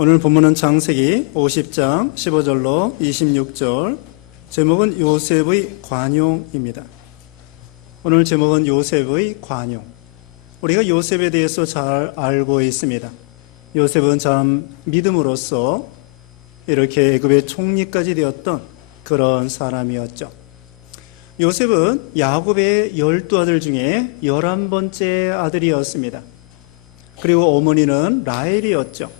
오늘 본문은 창세기 50장 15절로 26절, 제목은 요셉의 관용입니다. 오늘 제목은 요셉의 관용. 우리가 요셉에 대해서 잘 알고 있습니다. 요셉은 참 믿음으로써 이렇게 애굽의 총리까지 되었던 그런 사람이었죠. 요셉은 야곱의 12아들 중에 11번째 아들이었습니다. 그리고 어머니는 라헬이었죠.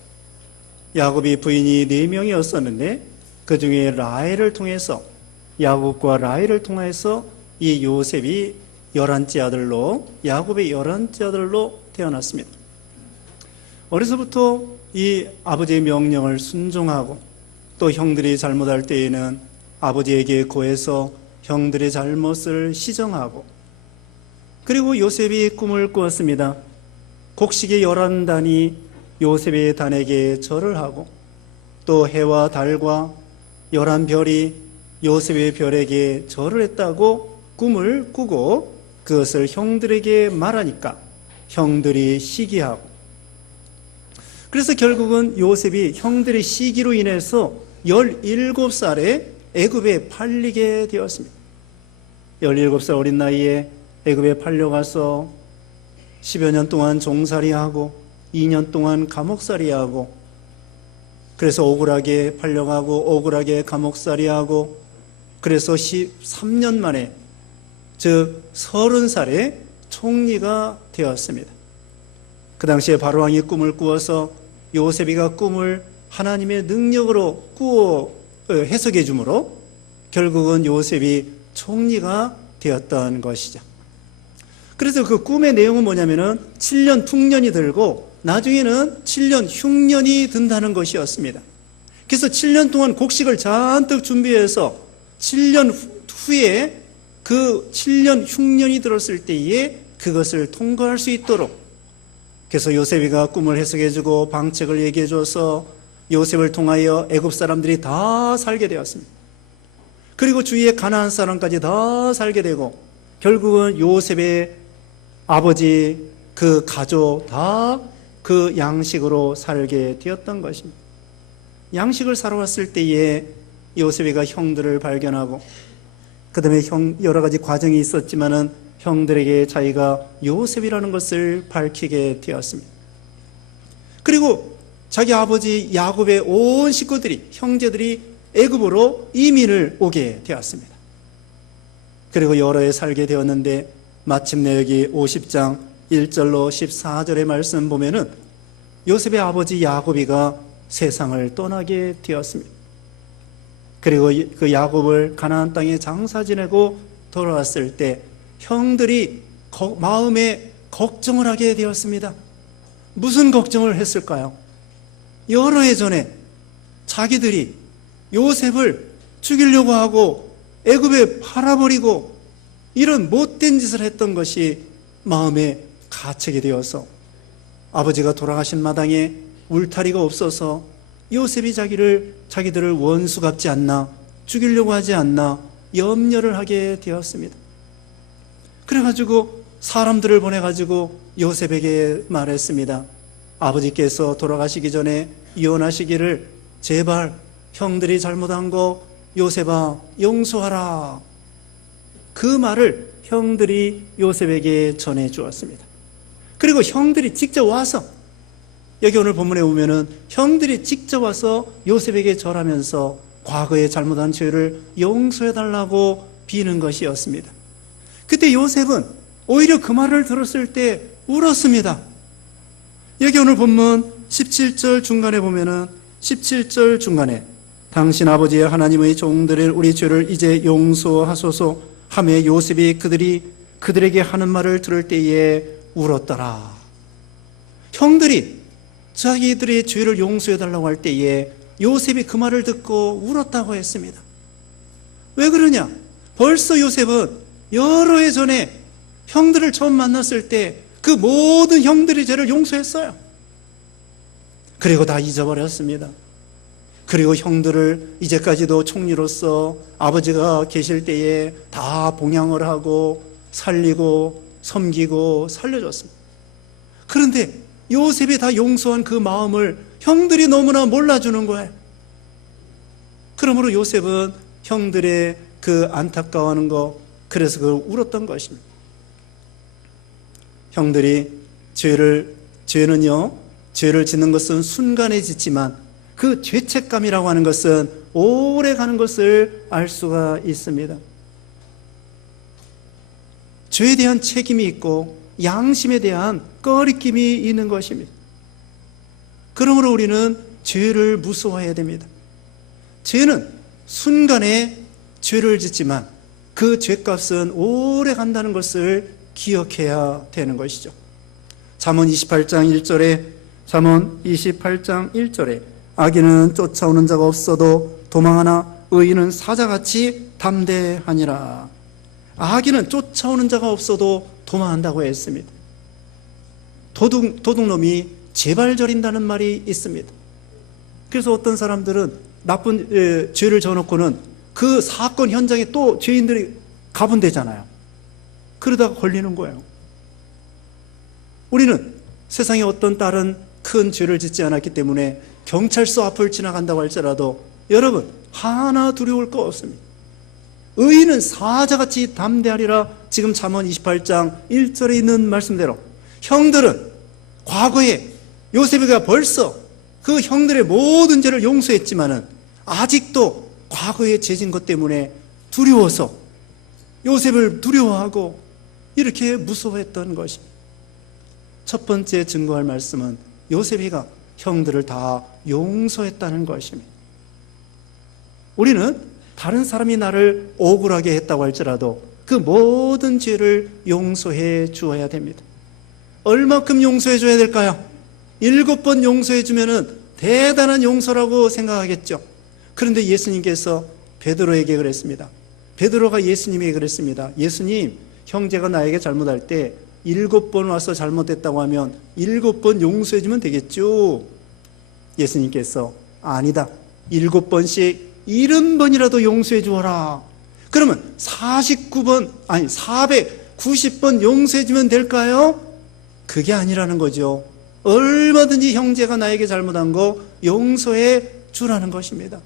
야곱이 부인이 4명이었었는데 그 중에 라헬을 통해서, 야곱과 라헬을 통해서 이 요셉이 11째 아들로, 야곱의 11째 아들로 태어났습니다. 어려서부터 이 아버지의 명령을 순종하고, 또 형들이 잘못할 때에는 아버지에게 고해서 형들의 잘못을 시정하고, 그리고 요셉이 꿈을 꾸었습니다. 곡식의 11단이 요셉의 단에게 절을 하고, 또 해와 달과 11별이 요셉의 별에게 절을 했다고 꿈을 꾸고 그것을 형들에게 말하니까 형들이 시기하고, 그래서 결국은 요셉이 형들의 시기로 인해서 17살에 애굽에 팔리게 되었습니다. 17살 어린 나이에 애굽에 팔려가서 10여 년 동안 종살이하고 2년 동안 감옥살이하고, 그래서 억울하게 팔려가고 억울하게 감옥살이하고, 그래서 13년 만에, 즉 30살에 총리가 되었습니다. 그 당시에 바로왕이 꿈을 꾸어서 요셉이가 꿈을 하나님의 능력으로 해석해 주므로 결국은 요셉이 총리가 되었던 것이죠. 그래서 그 꿈의 내용은 뭐냐면은 7년 흉년이 들고 나중에는 7년 흉년이 든다는 것이었습니다. 그래서 7년 동안 곡식을 잔뜩 준비해서 7년 후에 그 7년 흉년이 들었을 때에 그것을 통과할 수 있도록, 그래서 요셉이가 꿈을 해석해주고 방책을 얘기해줘서 요셉을 통하여 애굽 사람들이 다 살게 되었습니다. 그리고 주위에 가나안 사람까지 다 살게 되고, 결국은 요셉의 아버지 그 가족 다 그 양식으로 살게 되었던 것입니다. 양식을 사러 왔을 때에 요셉이가 형들을 발견하고, 그 다음에 여러 가지 과정이 있었지만은 형들에게 자기가 요셉이라는 것을 밝히게 되었습니다. 그리고 자기 아버지 야곱의 온 식구들이, 형제들이 애굽으로 이민을 오게 되었습니다. 그리고 여러 해 살게 되었는데, 마침내 여기 50장 1절로 14절의 말씀 보면은 요셉의 아버지 야곱이가 세상을 떠나게 되었습니다. 그리고 그 야곱을 가나안 땅에 장사 지내고 돌아왔을 때 형들이 마음에 걱정을 하게 되었습니다. 무슨 걱정을 했을까요? 여러 해 전에 자기들이 요셉을 죽이려고 하고 애굽에 팔아버리고 이런 못된 짓을 했던 것이 마음에 가책이 되어서 아버지가 돌아가신 마당에 울타리가 없어서 요셉이 자기들을 원수 같지 않나, 죽이려고 하지 않나 염려를 하게 되었습니다. 그래가지고 사람들을 보내가지고 요셉에게 말했습니다. 아버지께서 돌아가시기 전에 이혼하시기를 제발 형들이 잘못한 거 요셉아 용서하라. 그 말을 형들이 요셉에게 전해 주었습니다. 그리고 형들이 직접 와서, 여기 오늘 본문에 보면은 형들이 직접 와서 요셉에게 절하면서 과거에 잘못한 죄를 용서해달라고 비는 것이었습니다. 그때 요셉은 오히려 그 말을 들었을 때 울었습니다. 여기 오늘 본문 17절 중간에 보면은 17절 중간에 당신 아버지의 하나님의 종들을 우리 죄를 이제 용서하소서 하며 요셉이 그들에게 하는 말을 들을 때에 울었더라. 형들이 자기들의 죄를 용서해달라고 할 때에 요셉이 그 말을 듣고 울었다고 했습니다. 왜 그러냐? 벌써 요셉은 여러 해 전에 형들을 처음 만났을 때 그 모든 형들의 죄를 용서했어요. 그리고 다 잊어버렸습니다. 그리고 형들을 이제까지도 총리로서 아버지가 계실 때에 다 봉양을 하고 살리고 섬기고 살려줬습니다. 그런데 요셉이 다 용서한 그 마음을 형들이 너무나 몰라주는 거예요. 그러므로 요셉은 형들의 그 안타까워하는 거, 그래서 그걸 울었던 것입니다. 형들이 죄를 짓는 것은 순간에 짓지만 그 죄책감이라고 하는 것은 오래 가는 것을 알 수가 있습니다. 죄에 대한 책임이 있고 양심에 대한 꺼리낌이 있는 것입니다. 그러므로 우리는 죄를 무서워해야 됩니다. 죄는 순간에 죄를 짓지만 그 죄값은 오래 간다는 것을 기억해야 되는 것이죠. 잠언 28장 1절에 악인은 쫓아오는 자가 없어도 도망하나 의인은 사자같이 담대하니라. 악인은 쫓아오는 자가 없어도 도망한다고 했습니다. 도둑놈이 재발절인다는 말이 있습니다. 그래서 어떤 사람들은 나쁜 죄를 져놓고는 그 사건 현장에 또 죄인들이 가본대잖아요. 그러다가 걸리는 거예요. 우리는 세상에 어떤 다른 큰 죄를 짓지 않았기 때문에 경찰서 앞을 지나간다고 할지라도 여러분 하나 두려울 거 없습니다. 의인은 사자같이 담대하리라. 지금 잠언 28장 1절에 있는 말씀대로 형들은 과거에 요셉이가 벌써 그 형들의 모든 죄를 용서했지만은 아직도 과거에 죄진 것 때문에 두려워서 요셉을 두려워하고 이렇게 무서워했던 것입니다. 첫 번째 증거할 말씀은 요셉이가 형들을 다 용서했다는 것입니다. 우리는 다른 사람이 나를 억울하게 했다고 할지라도 그 모든 죄를 용서해 주어야 됩니다. 얼마큼 용서해 줘야 될까요? 7번 용서해 주면은 대단한 용서라고 생각하겠죠. 그런데 예수님께서 베드로에게 그랬습니다. 베드로가 예수님에게 그랬습니다. 예수님, 형제가 나에게 잘못할 때 7번 와서 잘못했다고 하면 7번 용서해 주면 되겠죠? 예수님께서 아니다. 7번씩 70번이라도 용서해 주어라. 그러면 490번 용서해 주면 될까요? 그게 아니라는 거죠. 얼마든지 형제가 나에게 잘못한 거 용서해 주라는 것입니다.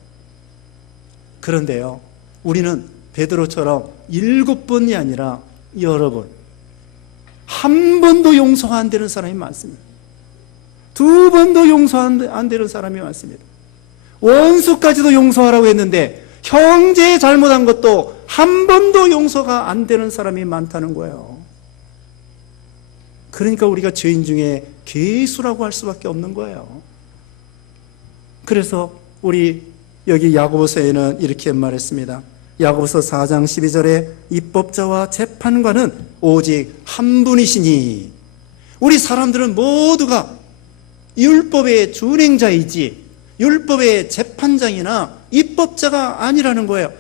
그런데요, 우리는 베드로처럼 7번이 아니라 여러분 한 번도 용서가 안 되는 사람이 많습니다. 2번도 용서 안 되는 사람이 많습니다. 원수까지도 용서하라고 했는데 형제의 잘못한 것도 한 번도 용서가 안 되는 사람이 많다는 거예요. 그러니까 우리가 죄인 중에 괴수라고 할 수밖에 없는 거예요. 그래서 우리 여기 야고보서에는 이렇게 말했습니다. 야고보서 4장 12절에 입법자와 재판관은 오직 한 분이시니. 우리 사람들은 모두가 율법의 준행자이지 율법의 재판장이나 입법자가 아니라는 거예요.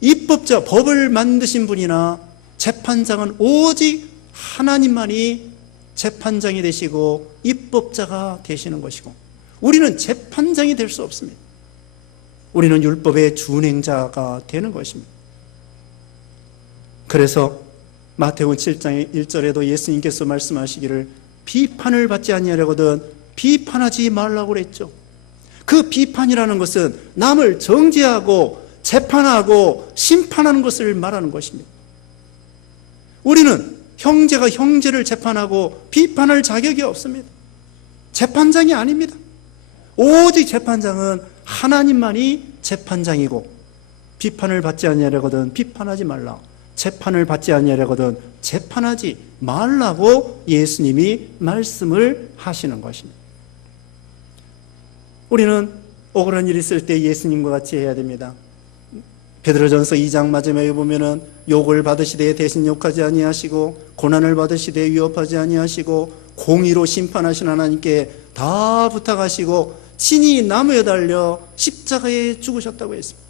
입법자, 법을 만드신 분이나 재판장은 오직 하나님만이 재판장이 되시고 입법자가 되시는 것이고, 우리는 재판장이 될 수 없습니다. 우리는 율법의 준행자가 되는 것입니다. 그래서 마태복음 7장 1절에도 예수님께서 말씀하시기를 비판을 받지 아니하려거든 비판하지 말라고 그랬죠. 그 비판이라는 것은 남을 정죄하고 재판하고 심판하는 것을 말하는 것입니다. 우리는 형제가 형제를 재판하고 비판할 자격이 없습니다. 재판장이 아닙니다. 오직 재판장은 하나님만이 재판장이고, 비판을 받지 아니하려거든 비판하지 말라, 재판을 받지 아니하려거든 재판하지 말라고 예수님이 말씀을 하시는 것입니다. 우리는 억울한 일이 있을 때 예수님과 같이 해야 됩니다. 베드로전서 2장 마지막에 보면은 욕을 받으시되 대신 욕하지 아니하시고 고난을 받으시되 위협하지 아니하시고 공의로 심판하신 하나님께 다 부탁하시고 친히 나무에 달려 십자가에 죽으셨다고 했습니다.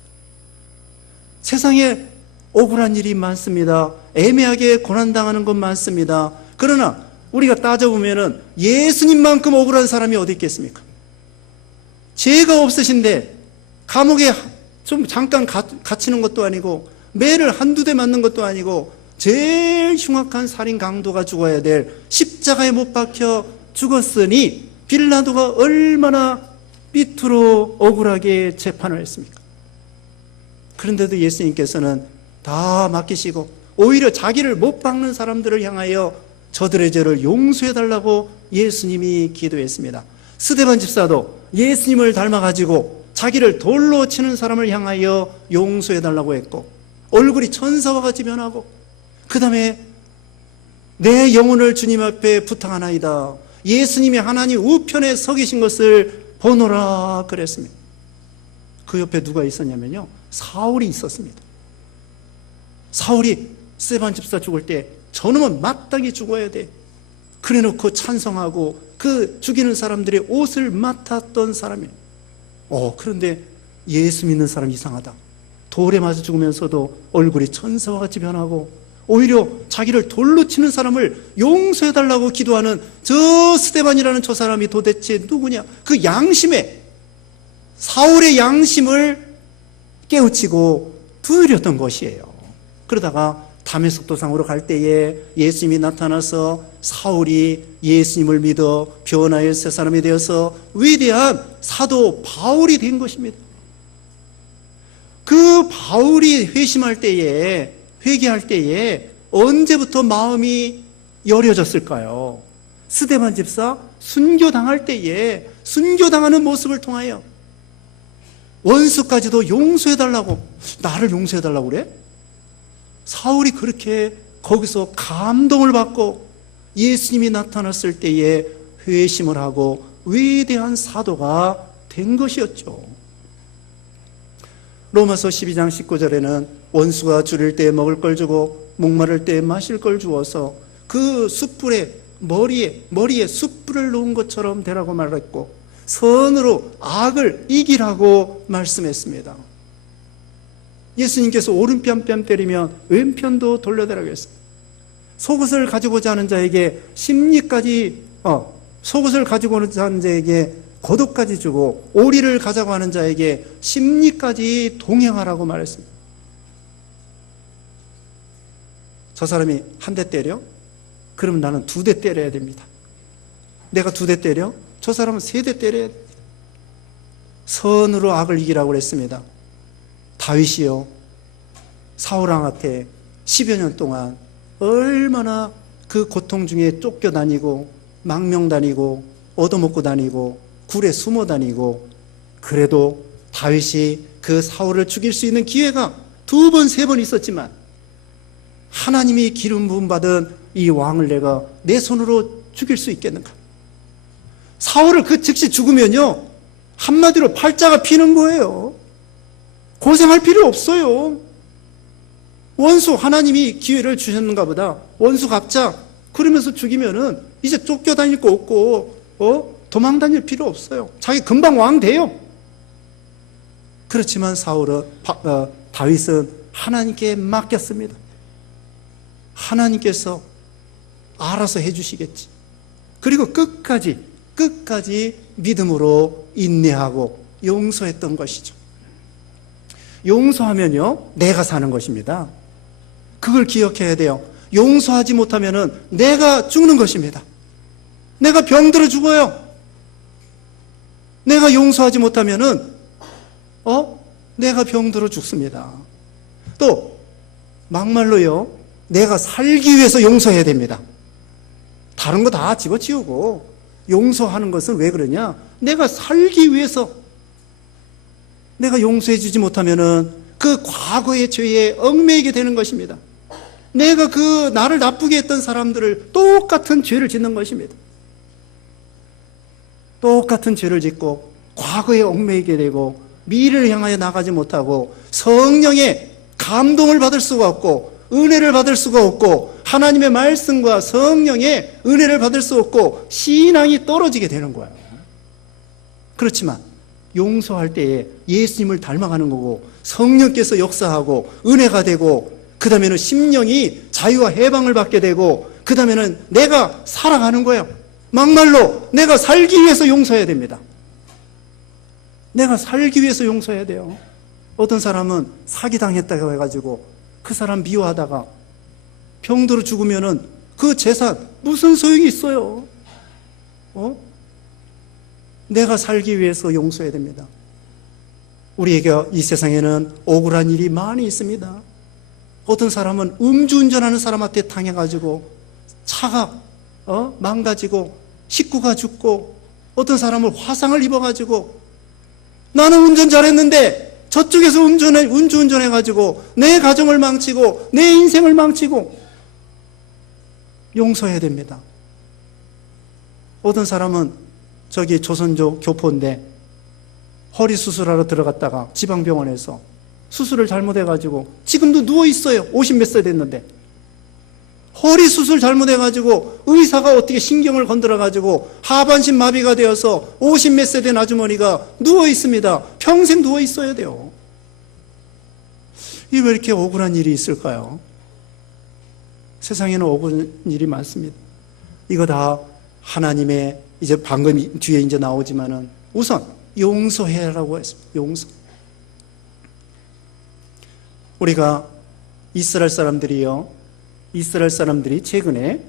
세상에 억울한 일이 많습니다. 애매하게 고난당하는 것 많습니다. 그러나 우리가 따져보면은 예수님만큼 억울한 사람이 어디 있겠습니까? 죄가 없으신데 감옥에 좀 잠깐 갇히는 것도 아니고 매를 한두 대 맞는 것도 아니고 제일 흉악한 살인 강도가 죽어야 될 십자가에 못 박혀 죽었으니 빌라도가 얼마나 삐뚤어 억울하게 재판을 했습니까? 그런데도 예수님께서는 다 맡기시고 오히려 자기를 못 박는 사람들을 향하여 저들의 죄를 용서해달라고 예수님이 기도했습니다. 스데반 집사도 예수님을 닮아가지고 자기를 돌로 치는 사람을 향하여 용서해달라고 했고, 얼굴이 천사와 같이 변하고, 그 다음에 내 영혼을 주님 앞에 부탁하나이다, 예수님이 하나님 우편에 서 계신 것을 보노라 그랬습니다. 그 옆에 누가 있었냐면요, 사울이 있었습니다. 사울이 스데반 집사 죽을 때 저놈은 마땅히 죽어야 돼, 그래놓고 찬성하고 그 죽이는 사람들의 옷을 맡았던 사람이에요. 그런데 예수 믿는 사람 이상하다, 돌에 맞아 죽으면서도 얼굴이 천사와 같이 변하고 오히려 자기를 돌로 치는 사람을 용서해달라고 기도하는 저 스데반이라는 저 사람이 도대체 누구냐? 그 양심에, 사울의 양심을 깨우치고 두드렸던 것이에요. 그러다가 다메섹 도상으로 갈 때에 예수님이 나타나서 사울이 예수님을 믿어 변화의 새 사람이 되어서 위대한 사도 바울이 된 것입니다. 그 바울이 회심할 때에, 회개할 때에 언제부터 마음이 여려졌을까요? 스데반 집사 순교당할 때에 순교당하는 모습을 통하여 원수까지도 용서해달라고, 나를 용서해달라고 그래? 사울이 그렇게 거기서 감동을 받고 예수님이 나타났을 때에 회심을 하고 위대한 사도가 된 것이었죠. 로마서 12장 19절에는 원수가 줄일 때 먹을 걸 주고 목마를 때 마실 걸 주어서 그 숯불에 머리에 숯불을 놓은 것처럼 되라고 말했고, 선으로 악을 이기라고 말씀했습니다. 예수님께서 오른편 뺨 때리면 왼편도 돌려대라고 했습니다. 속옷을 가지고자 하는 자에게 속옷을 가지고 오는 자에게 겉옷까지 주고 오리를 가자고 하는 자에게 심리까지 동행하라고 말했습니다. 저 사람이 한 대 때려? 그럼 나는 2대 때려야 됩니다. 내가 2대 때려? 저 사람은 3대 때려야 됩니다. 선으로 악을 이기라고 그랬습니다. 다윗이요, 사울왕 앞에 10여 년 동안 얼마나 그 고통 중에 쫓겨다니고 망명다니고 얻어먹고 다니고 굴에 숨어 다니고, 그래도 다윗이 그 사울을 죽일 수 있는 기회가 2번, 3번 있었지만 하나님이 기름 부음 받은 이 왕을 내가 내 손으로 죽일 수 있겠는가? 사울을 그 즉시 죽으면요, 한마디로 팔자가 피는 거예요. 고생할 필요 없어요. 원수, 하나님이 기회를 주셨는가 보다, 원수 갚자 그러면서 죽이면은 이제 쫓겨다닐 거 없고 도망 다닐 필요 없어요. 자기 금방 왕 돼요. 그렇지만 다윗은 하나님께 맡겼습니다. 하나님께서 알아서 해주시겠지. 그리고 끝까지 믿음으로 인내하고 용서했던 것이죠. 용서하면요, 내가 사는 것입니다. 그걸 기억해야 돼요. 용서하지 못하면은 내가 죽는 것입니다. 내가 병들어 죽어요. 내가 용서하지 못하면은 내가 병들어 죽습니다. 또 막말로요, 내가 살기 위해서 용서해야 됩니다. 다른 거 다 집어치우고 용서하는 것은 왜 그러냐? 내가 살기 위해서. 내가 용서해 주지 못하면은 그 과거의 죄에 얽매이게 되는 것입니다. 내가 그 나를 나쁘게 했던 사람들을 똑같은 죄를 짓는 것입니다. 똑같은 죄를 짓고 과거에 얽매이게 되고 미래를 향하여 나가지 못하고 성령의 감동을 받을 수가 없고 은혜를 받을 수가 없고 하나님의 말씀과 성령의 은혜를 받을 수 없고 신앙이 떨어지게 되는 거예요. 그렇지만 용서할 때에 예수님을 닮아가는 거고 성령께서 역사하고 은혜가 되고 그 다음에는 심령이 자유와 해방을 받게 되고 그 다음에는 내가 살아가는 거예요. 막말로 내가 살기 위해서 용서해야 됩니다. 내가 살기 위해서 용서해야 돼요. 어떤 사람은 사기당했다고 해가지고 그 사람 미워하다가 병들어 죽으면은 그 재산 무슨 소용이 있어요? 내가 살기 위해서 용서해야 됩니다. 우리에게 이 세상에는 억울한 일이 많이 있습니다. 어떤 사람은 음주운전하는 사람한테 당해가지고 차가 망가지고 식구가 죽고, 어떤 사람은 화상을 입어가지고 나는 운전 잘했는데 저쪽에서 음주운전해가지고 내 가정을 망치고 내 인생을 망치고. 용서해야 됩니다. 어떤 사람은 저기 조선족 교포인데 허리 수술하러 들어갔다가 지방병원에서 수술을 잘못해가지고 지금도 누워있어요. 50몇 세 됐는데. 허리 수술 잘못해가지고 의사가 어떻게 신경을 건드려가지고 하반신 마비가 되어서 50몇 세 된 아주머니가 누워있습니다. 평생 누워있어야 돼요. 이 왜 이렇게 억울한 일이 있을까요? 세상에는 억울한 일이 많습니다. 이거 다 하나님의, 이제 방금 뒤에 이제 나오지만은 우선 용서해라고 했습니다. 용서. 우리가 이스라엘 사람들이 최근에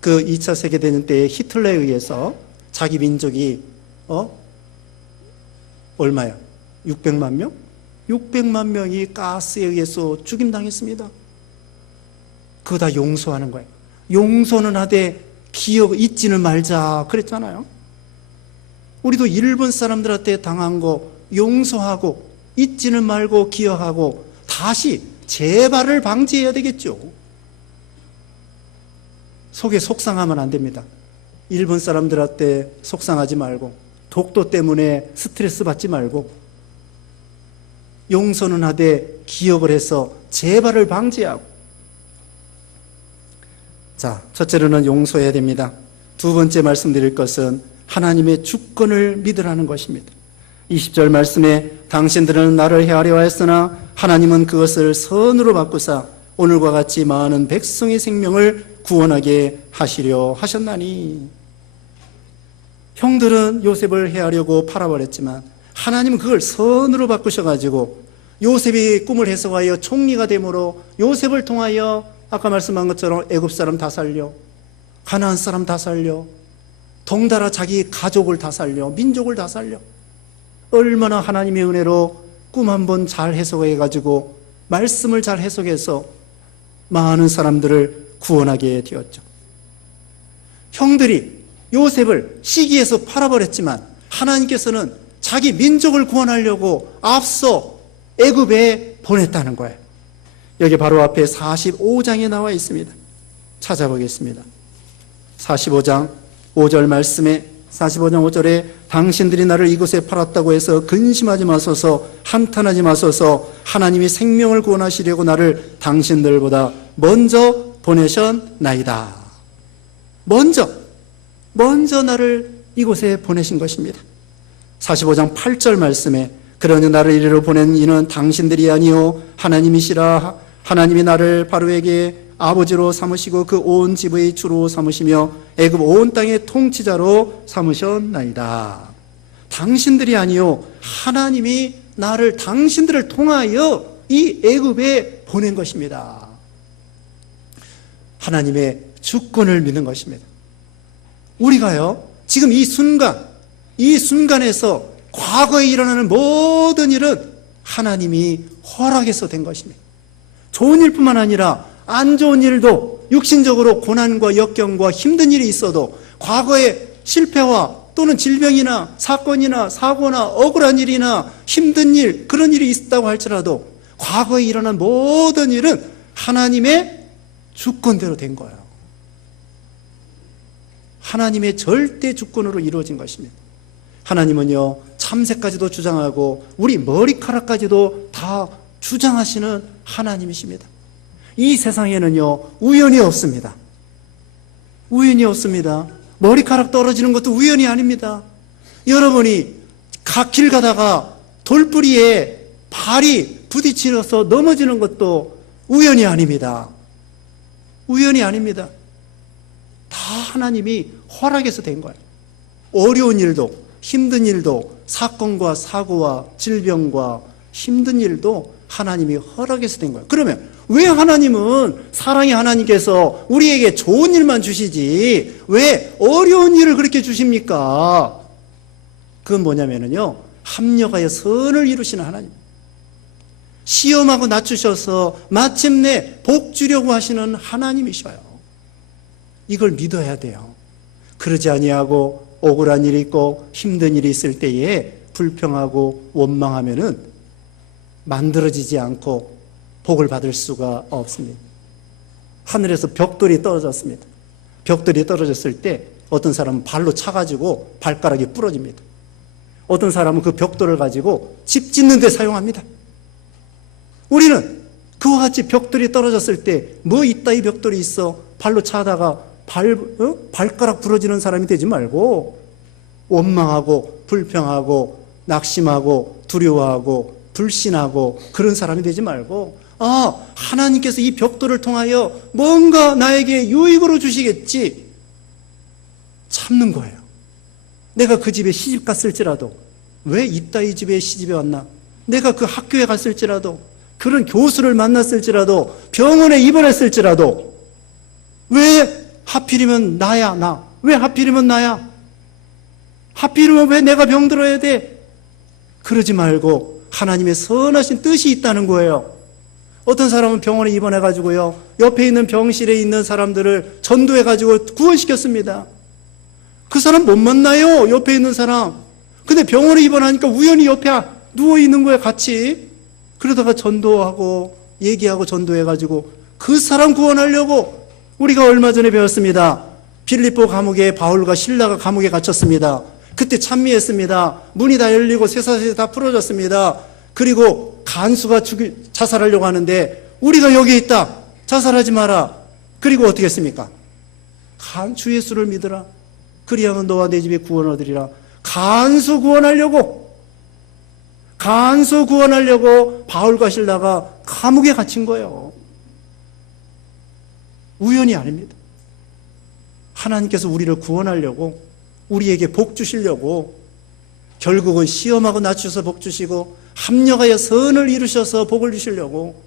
그 2차 세계대전 때 히틀러에 의해서 자기 민족이 얼마야? 600만 명? 600만 명이 가스에 의해서 죽임당했습니다. 그거 다 용서하는 거예요. 용서는 하되 기억 잊지는 말자 그랬잖아요. 우리도 일본 사람들한테 당한 거 용서하고 잊지는 말고 기억하고 다시 재발을 방지해야 되겠죠. 속에 속상하면 안 됩니다. 일본 사람들한테 속상하지 말고, 독도 때문에 스트레스 받지 말고, 용서는 하되 기억을 해서 재발을 방지하고. 자, 첫째로는 용서해야 됩니다. 두 번째 말씀드릴 것은 하나님의 주권을 믿으라는 것입니다. 20절 말씀에 당신들은 나를 헤아려 하였으나 하나님은 그것을 선으로 바꾸사 오늘과 같이 많은 백성의 생명을 구원하게 하시려 하셨나니. 형들은 요셉을 해하려고 팔아버렸지만 하나님은 그걸 선으로 바꾸셔가지고 요셉이 꿈을 해석하여 총리가 되므로 요셉을 통하여 아까 말씀한 것처럼 애굽 사람 다 살려, 가나안 사람 다 살려, 동달아 자기 가족을 다 살려, 민족을 다 살려. 얼마나 하나님의 은혜로 꿈 한번 잘 해석해가지고 말씀을 잘 해석해서 많은 사람들을 구원하게 되었죠. 형들이 요셉을 시기에서 팔아버렸지만 하나님께서는 자기 민족을 구원하려고 앞서 애굽에 보냈다는 거예요. 여기 바로 앞에 45장에 나와 있습니다. 찾아보겠습니다. 45장 5절 말씀에 45장 5절에 당신들이 나를 이곳에 팔았다고 해서 근심하지 마소서, 한탄하지 마소서. 하나님이 생명을 구원하시려고 나를 당신들보다 먼저 보내셨나이다. 먼저 나를 이곳에 보내신 것입니다. 45장 8절 말씀에 그러니 나를 이리로 보낸 이는 당신들이 아니요 하나님이시라. 하나님이 나를 바로에게 아버지로 삼으시고 그 온 집의 주로 삼으시며 애굽 온 땅의 통치자로 삼으셨나이다. 당신들이 아니요 하나님이 나를, 당신들을 통하여 이 애굽에 보낸 것입니다. 하나님의 주권을 믿는 것입니다. 우리가요 지금 이 순간에서 과거에 일어나는 모든 일은 하나님이 허락해서 된 것입니다. 좋은 일뿐만 아니라 안 좋은 일도, 육신적으로 고난과 역경과 힘든 일이 있어도 과거에 실패와 또는 질병이나 사건이나 사고나 억울한 일이나 힘든 일, 그런 일이 있다고 할지라도 과거에 일어난 모든 일은 하나님의 주권대로 된 거예요. 하나님의 절대 주권으로 이루어진 것입니다. 하나님은요 참새까지도 주장하고 우리 머리카락까지도 다 주장하시는 하나님이십니다. 이 세상에는요 우연이 없습니다. 우연이 없습니다. 머리카락 떨어지는 것도 우연이 아닙니다. 여러분이 길 가다가 돌뿌리에 발이 부딪혀서 넘어지는 것도 우연이 아닙니다. 우연이 아닙니다. 다 하나님이 허락해서 된 거예요. 어려운 일도, 힘든 일도, 사건과 사고와 질병과 힘든 일도 하나님이 허락해서 된 거예요. 그러면 왜 하나님은, 사랑의 하나님께서 우리에게 좋은 일만 주시지 왜 어려운 일을 그렇게 주십니까? 그건 뭐냐면요, 합력하여 선을 이루시는 하나님. 시험하고 낮추셔서 마침내 복 주려고 하시는 하나님이셔요. 이걸 믿어야 돼요. 그러지 아니하고 억울한 일이 있고 힘든 일이 있을 때에 불평하고 원망하면은 만들어지지 않고 복을 받을 수가 없습니다. 하늘에서 벽돌이 떨어졌습니다. 벽돌이 떨어졌을 때 어떤 사람은 발로 차가지고 발가락이 부러집니다. 어떤 사람은 그 벽돌을 가지고 집 짓는 데 사용합니다. 우리는 그와 같이 벽돌이 떨어졌을 때 뭐 이따 이 벽돌이 있어 발로 차다가 발가락 부러지는 사람이 되지 말고 원망하고 불평하고 낙심하고 두려워하고 불신하고 그런 사람이 되지 말고, 하나님께서 이 벽돌을 통하여 뭔가 나에게 유익으로 주시겠지, 참는 거예요. 내가 그 집에 시집 갔을지라도, 왜 이따 이 집에 시집에 왔나, 내가 그 학교에 갔을지라도, 그런 교수를 만났을지라도, 병원에 입원했을지라도, 왜 하필이면 나야, 나? 왜 하필이면 나야? 하필이면 왜 내가 병들어야 돼? 그러지 말고 하나님의 선하신 뜻이 있다는 거예요. 어떤 사람은 병원에 입원해가지고요, 옆에 있는 병실에 있는 사람들을 전도해가지고 구원시켰습니다. 그 사람 못 만나요, 옆에 있는 사람. 근데 병원에 입원하니까 우연히 옆에 누워있는 거예요, 같이. 그러다가 전도하고 얘기하고 전도해가지고 그 사람 구원하려고. 우리가 얼마 전에 배웠습니다. 빌립보 감옥에 바울과 실라가 감옥에 갇혔습니다. 그때 찬미했습니다. 문이 다 열리고 쇠사슬이 다 풀어졌습니다. 그리고 간수가 자살하려고 하는데 우리가 여기 있다, 자살하지 마라. 그리고 어떻게 했습니까? 주 예수를 믿으라. 그리하면 너와 내 집에 구원 얻으리라. 간수 구원하려고 바울과 실라가 감옥에 갇힌 거예요. 우연이 아닙니다. 하나님께서 우리를 구원하려고, 우리에게 복 주시려고, 결국은 시험하고 낮추셔서 복 주시고 합력하여 선을 이루셔서 복을 주시려고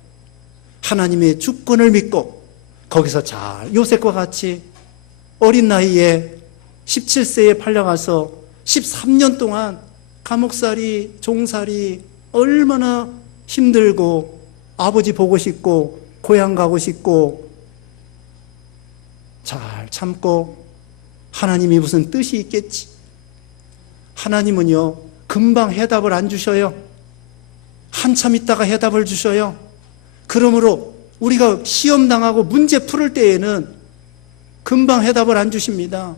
하나님의 주권을 믿고, 거기서 잘 요셉과 같이 어린 나이에 17세에 팔려가서 13년 동안 감옥살이, 종살이 얼마나 힘들고, 아버지 보고 싶고 고향 가고 싶고 잘 참고, 하나님이 무슨 뜻이 있겠지. 하나님은요, 금방 해답을 안 주셔요. 한참 있다가 해답을 주셔요. 그러므로 우리가 시험 당하고 문제 풀을 때에는 금방 해답을 안 주십니다.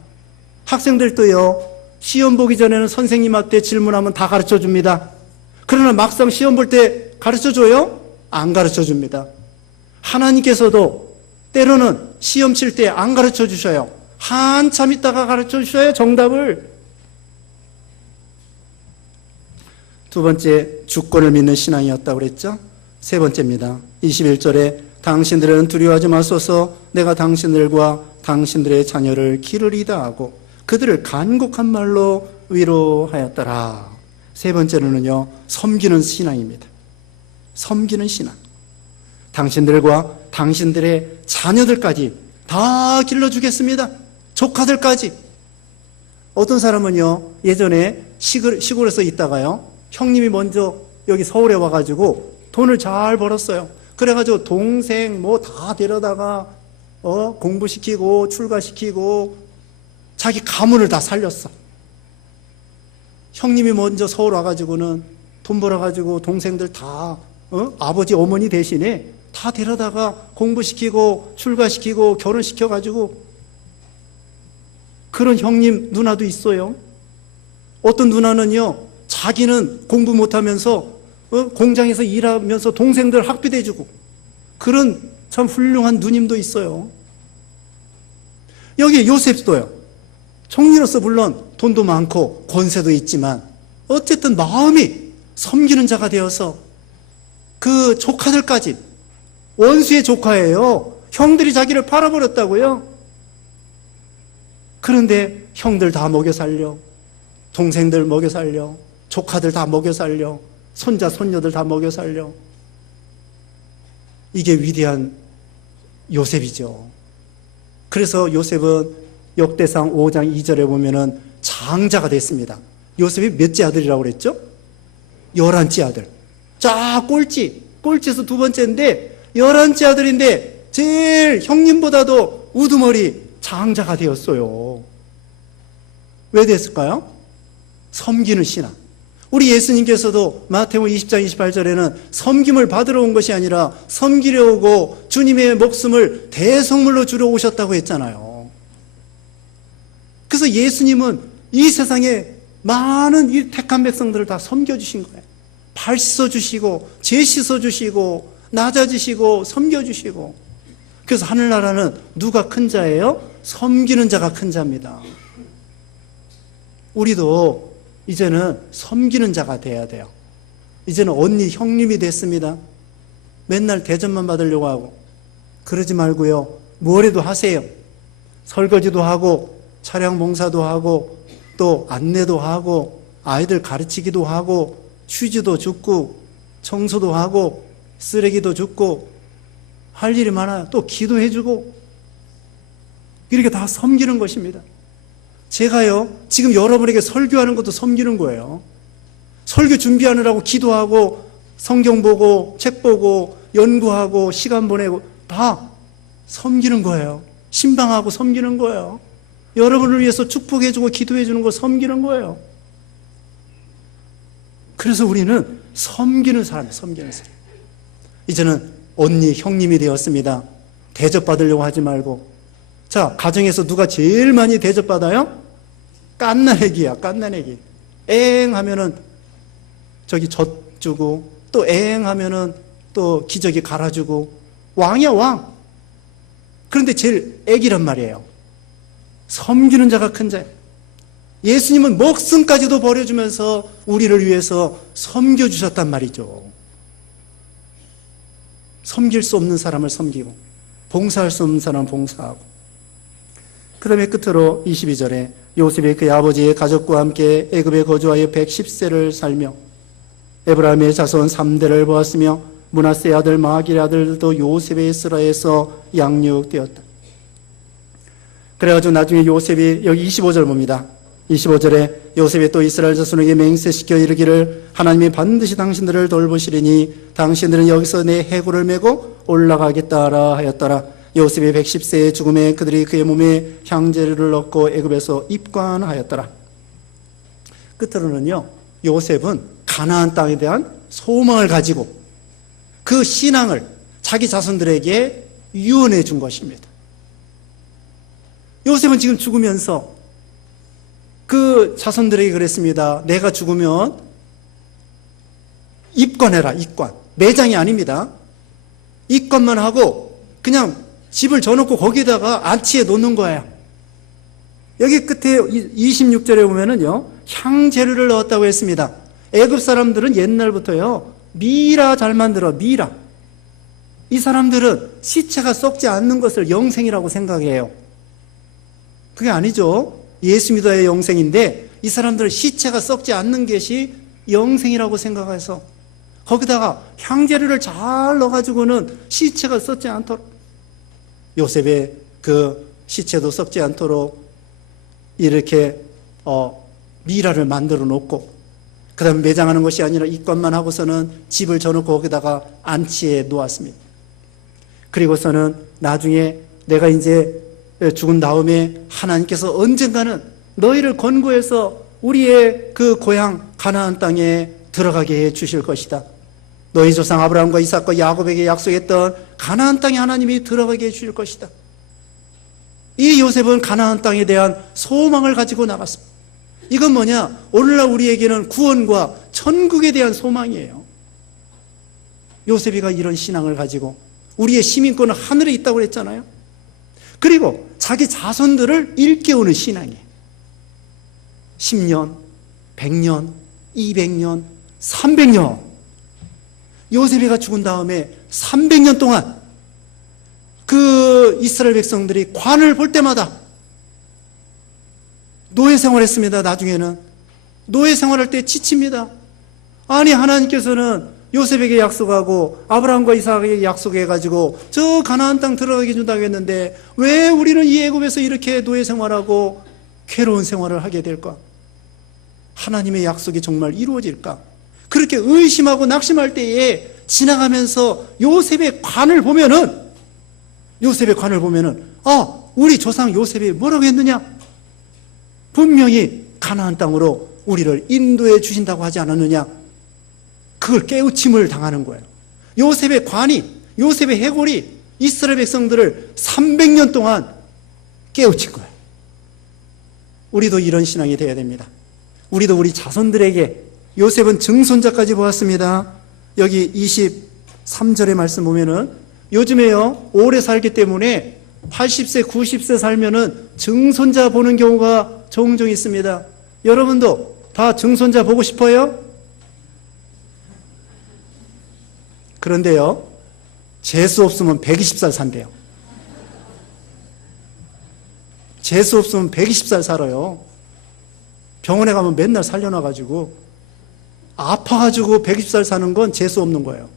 학생들도요, 시험 보기 전에는 선생님한테 질문하면 다 가르쳐 줍니다. 그러나 막상 시험 볼 때 가르쳐 줘요? 안 가르쳐 줍니다. 하나님께서도 때로는 시험 칠 때 안 가르쳐 주셔요. 한참 있다가 가르쳐 주셔요, 정답을. 두 번째, 주권을 믿는 신앙이었다고 그랬죠. 세 번째입니다. 21절에 당신들은 두려워하지 마소서, 내가 당신들과 당신들의 자녀를 기르리다 하고 그들을 간곡한 말로 위로하였더라. 세 번째로는요, 섬기는 신앙입니다. 섬기는 신앙. 당신들과 당신들의 자녀들까지 다 길러주겠습니다. 조카들까지. 어떤 사람은요, 예전에 시골에서 있다가요, 형님이 먼저 여기 서울에 와가지고 돈을 잘 벌었어요. 그래가지고 동생 뭐 다 데려다가 공부시키고 출가시키고 자기 가문을 다 살렸어. 형님이 먼저 서울 와가지고는 돈 벌어가지고 동생들 다 아버지 어머니 대신에 다 데려다가 공부시키고 출가시키고 결혼시켜가지고, 그런 형님 누나도 있어요. 어떤 누나는요, 자기는 공부 못하면서 공장에서 일하면서 동생들 학비대주고, 그런 참 훌륭한 누님도 있어요. 여기 요셉도요, 총리로서 물론 돈도 많고 권세도 있지만 어쨌든 마음이 섬기는 자가 되어서 그 조카들까지, 원수의 조카예요. 형들이 자기를 팔아버렸다고요. 그런데 형들 다 먹여 살려, 동생들 먹여 살려, 조카들 다 먹여 살려, 손자 손녀들 다 먹여 살려. 이게 위대한 요셉이죠. 그래서 요셉은 역대상 5장 2절에 보면은 장자가 됐습니다. 요셉이 몇째 아들이라고 그랬죠? 11째 아들. 자, 꼴찌에서 두 번째인데 11째 아들인데 제일 형님보다도 우두머리 장자가 되었어요. 왜 됐을까요? 섬기는 신앙. 우리 예수님께서도 마태복음 20장 28절에는 섬김을 받으러 온 것이 아니라 섬기려 오고 주님의 목숨을 대성물로 주러 오셨다고 했잖아요. 그래서 예수님은 이 세상에 많은 이 택한 백성들을 다 섬겨주신 거예요. 발 씻어주시고 죄 씻어주시고 낮아지시고 섬겨주시고. 그래서 하늘나라는 누가 큰 자예요? 섬기는 자가 큰 자입니다. 우리도 이제는 섬기는 자가 돼야 돼요. 이제는 언니, 형님이 됐습니다. 맨날 대접만 받으려고 하고 그러지 말고요. 뭐래도 하세요. 설거지도 하고 차량 봉사도 하고 또 안내도 하고 아이들 가르치기도 하고 휴지도 줍고 청소도 하고 쓰레기도 줍고 할 일이 많아요. 또 기도해주고 이렇게 다 섬기는 것입니다. 제가요 지금 여러분에게 설교하는 것도 섬기는 거예요. 설교 준비하느라고 기도하고 성경 보고 책 보고 연구하고 시간 보내고 다 섬기는 거예요. 신방하고 섬기는 거예요. 여러분을 위해서 축복해주고 기도해주는 거 섬기는 거예요. 그래서 우리는 섬기는 사람이에요. 섬기는 사람. 이제는 언니, 형님이 되었습니다. 대접받으려고 하지 말고. 자, 가정에서 누가 제일 많이 대접받아요? 깐난애기야, 깐난애기. 엥 하면은 저기 젖주고 또 엥 하면은 또 기저귀 갈아주고 왕이야, 왕. 그런데 제일 애기란 말이에요. 섬기는 자가 큰 자예요. 예수님은 목숨까지도 버려주면서 우리를 위해서 섬겨주셨단 말이죠. 섬길 수 없는 사람을 섬기고 봉사할 수 없는 사람을 봉사하고. 그 다음에 끝으로 22절에 요셉이 그의 아버지의 가족과 함께 애굽에 거주하여 110세를 살며 에브라임의 자손 3대를 보았으며 므낫세의 아들 마길의 아들도 요셉의 스라에서 양육되었다. 그래가지고 나중에 요셉이 여기 25절 봅니다. 25절에 요셉이 또 이스라엘 자손에게 맹세시켜 이르기를 하나님이 반드시 당신들을 돌보시리니 당신들은 여기서 내 해골을 메고 올라가겠다라 하였더라. 요셉이 110세의 죽음에 그들이 그의 몸에 향재료를 넣고 애굽에서 입관하였더라. 끝으로는요, 요셉은 가나안 땅에 대한 소망을 가지고 그 신앙을 자기 자손들에게 유언해 준 것입니다. 요셉은 지금 죽으면서 그 자손들에게 그랬습니다. 내가 죽으면 입관해라, 입관. 매장이 아닙니다. 입관만 하고 그냥 집을 져놓고 거기다가 안치해 놓는 거예요. 여기 끝에 26절에 보면은요, 향재료를 넣었다고 했습니다. 애굽 사람들은 옛날부터요, 미라 잘 만들어, 미라. 이 사람들은 시체가 썩지 않는 것을 영생이라고 생각해요. 그게 아니죠. 예수 믿어야 영생인데 이 사람들은 시체가 썩지 않는 것이 영생이라고 생각해서 거기다가 향재료를 잘 넣어가지고는 시체가 썩지 않도록, 요셉의 그 시체도 썩지 않도록 이렇게 미라를 만들어 놓고, 그 다음에 매장하는 것이 아니라 입관만 하고서는 집을 져놓고 거기다가 안치해 놓았습니다. 그리고서는 나중에 내가 이제 죽은 다음에 하나님께서 언젠가는 너희를 권고해서 우리의 그 고향 가나안 땅에 들어가게 해 주실 것이다. 너희 조상 아브라함과 이삭과 야곱에게 약속했던 가나안 땅에 하나님이 들어가게 해 주실 것이다. 이 요셉은 가나안 땅에 대한 소망을 가지고 나갔습니다. 이건 뭐냐? 오늘날 우리에게는 구원과 천국에 대한 소망이에요. 요셉이가 이런 신앙을 가지고 우리의 시민권은 하늘에 있다고 그랬잖아요. 그리고 자기 자손들을 일깨우는 신앙이에요. 10년, 100년, 200년, 300년. 요셉이가 죽은 다음에 300년 동안 그 이스라엘 백성들이 관을 볼 때마다 노예 생활했습니다. 나중에는 노예 생활할 때 지칩니다. 아니, 하나님께서는 요셉에게 약속하고 아브라함과 이삭에게 약속해가지고 저 가나안 땅 들어가게 준다고 했는데 왜 우리는 이 애굽에서 이렇게 노예 생활하고 괴로운 생활을 하게 될까? 하나님의 약속이 정말 이루어질까? 그렇게 의심하고 낙심할 때에 지나가면서 요셉의 관을 보면은 우리 조상 요셉이 뭐라고 했느냐? 분명히 가나안 땅으로 우리를 인도해 주신다고 하지 않았느냐? 그걸 깨우침을 당하는 거예요. 요셉의 관이, 요셉의 해골이 이스라엘 백성들을 300년 동안 깨우친 거예요. 우리도 이런 신앙이 되어야 됩니다. 우리도 우리 자손들에게, 요셉은 증손자까지 보았습니다. 여기 23절의 말씀 보면은 요즘에요, 오래 살기 때문에 80세, 90세 살면은 증손자 보는 경우가 종종 있습니다. 여러분도 다 증손자 보고 싶어요? 그런데요, 재수 없으면 120살 산대요. 재수 없으면 120살 살아요. 병원에 가면 맨날 살려놔가지고, 아파가지고 120살 사는 건 재수 없는 거예요.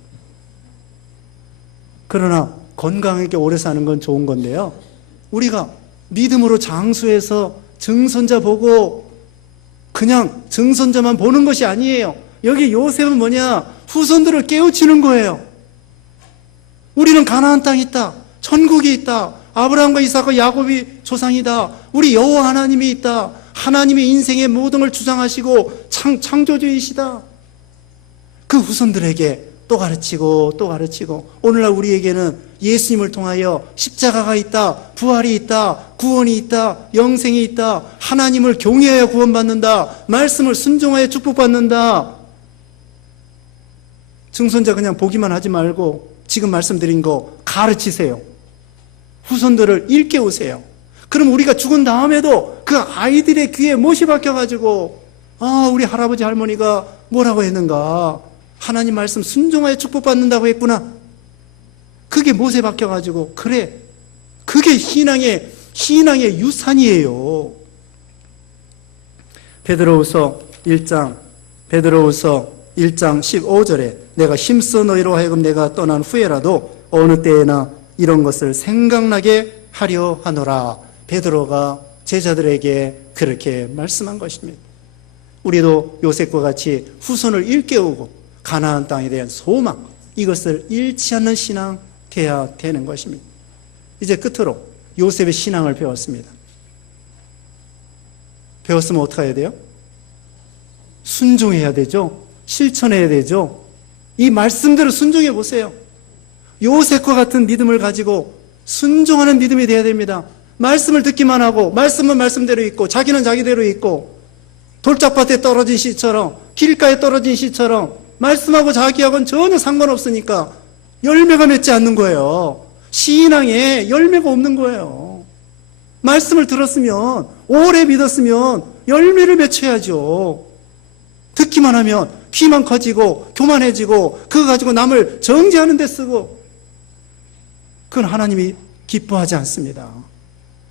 그러나 건강하게 오래 사는 건 좋은 건데요, 우리가 믿음으로 장수해서 증손자 보고 그냥 증손자만 보는 것이 아니에요. 여기 요셉은 뭐냐? 후손들을 깨우치는 거예요. 우리는 가나안 땅이 있다, 천국이 있다, 아브라함과 이삭과 야곱이 조상이다, 우리 여호와 하나님이 있다, 하나님이 인생의 모든 걸 주장하시고 창조주이시다. 그 후손들에게 또 가르치고 또 가르치고, 오늘날 우리에게는 예수님을 통하여 십자가가 있다, 부활이 있다, 구원이 있다, 영생이 있다, 하나님을 경외하여 구원받는다, 말씀을 순종하여 축복받는다. 증손자 그냥 보기만 하지 말고 지금 말씀드린 거 가르치세요. 후손들을 일깨우세요. 그럼 우리가 죽은 다음에도 그 아이들의 귀에 못이 박혀가지고, 우리 할아버지 할머니가 뭐라고 했는가, 하나님 말씀 순종하여 축복받는다고 했구나. 그게 못에 박혀가지고, 그래, 그게 신앙의 유산이에요. 베드로후서 1장 15절에 내가 힘써 너희로 하여금 내가 떠난 후에라도 어느 때에나 이런 것을 생각나게 하려 하노라. 베드로가 제자들에게 그렇게 말씀한 것입니다. 우리도 요셉과 같이 후손을 일깨우고 가나안 땅에 대한 소망, 이것을 잃지 않는 신앙 돼야 되는 것입니다. 이제 끝으로 요셉의 신앙을 배웠습니다. 배웠으면 어떻게 해야 돼요? 순종해야 되죠. 실천해야 되죠. 이 말씀대로 순종해 보세요. 요셉과 같은 믿음을 가지고 순종하는 믿음이 되어야 됩니다. 말씀을 듣기만 하고, 말씀은 말씀대로 있고, 자기는 자기대로 있고, 돌짝밭에 떨어진 씨처럼, 길가에 떨어진 씨처럼 말씀하고 자기하고는 전혀 상관없으니까 열매가 맺지 않는 거예요. 신앙에 열매가 없는 거예요. 말씀을 들었으면, 오래 믿었으면 열매를 맺혀야죠. 듣기만 하면 귀만 커지고 교만해지고 그거 가지고 남을 정죄하는 데 쓰고, 그건 하나님이 기뻐하지 않습니다.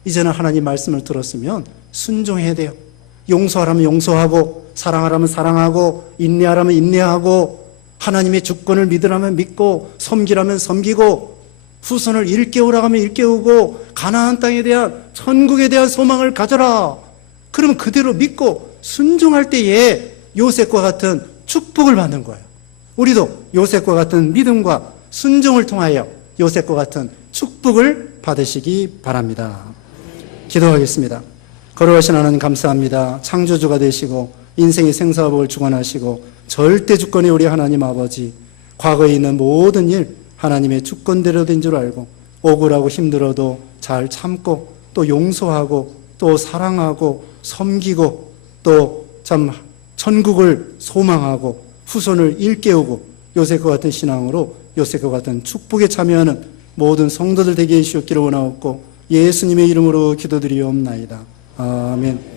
이제는 하나님 말씀을 들었으면 순종해야 돼요. 용서하라면 용서하고, 사랑하라면 사랑하고, 인내하라면 인내하고, 하나님의 주권을 믿으라면 믿고, 섬기라면 섬기고, 후손을 일깨우라고 하면 일깨우고, 가나안 땅에 대한, 천국에 대한 소망을 가져라. 그러면 그대로 믿고 순종할 때에 요셉과 같은 축복을 받는 거예요. 우리도 요셉과 같은 믿음과 순종을 통하여 요셉과 같은 축복을 받으시기 바랍니다. 기도하겠습니다. 거룩하신 하나님 감사합니다. 창조주가 되시고 인생의 생사복을 주관하시고 절대 주권의 우리 하나님 아버지, 과거에 있는 모든 일 하나님의 주권대로 된 줄 알고 억울하고 힘들어도 잘 참고 또 용서하고 또 사랑하고 섬기고 또 참 천국을 소망하고 후손을 일깨우고 요셉과 같은 신앙으로 요셉과 같은 축복에 참여하는 모든 성도들 되게 해주시옵기를 원하옵고 예수님의 이름으로 기도드리옵나이다. 아멘.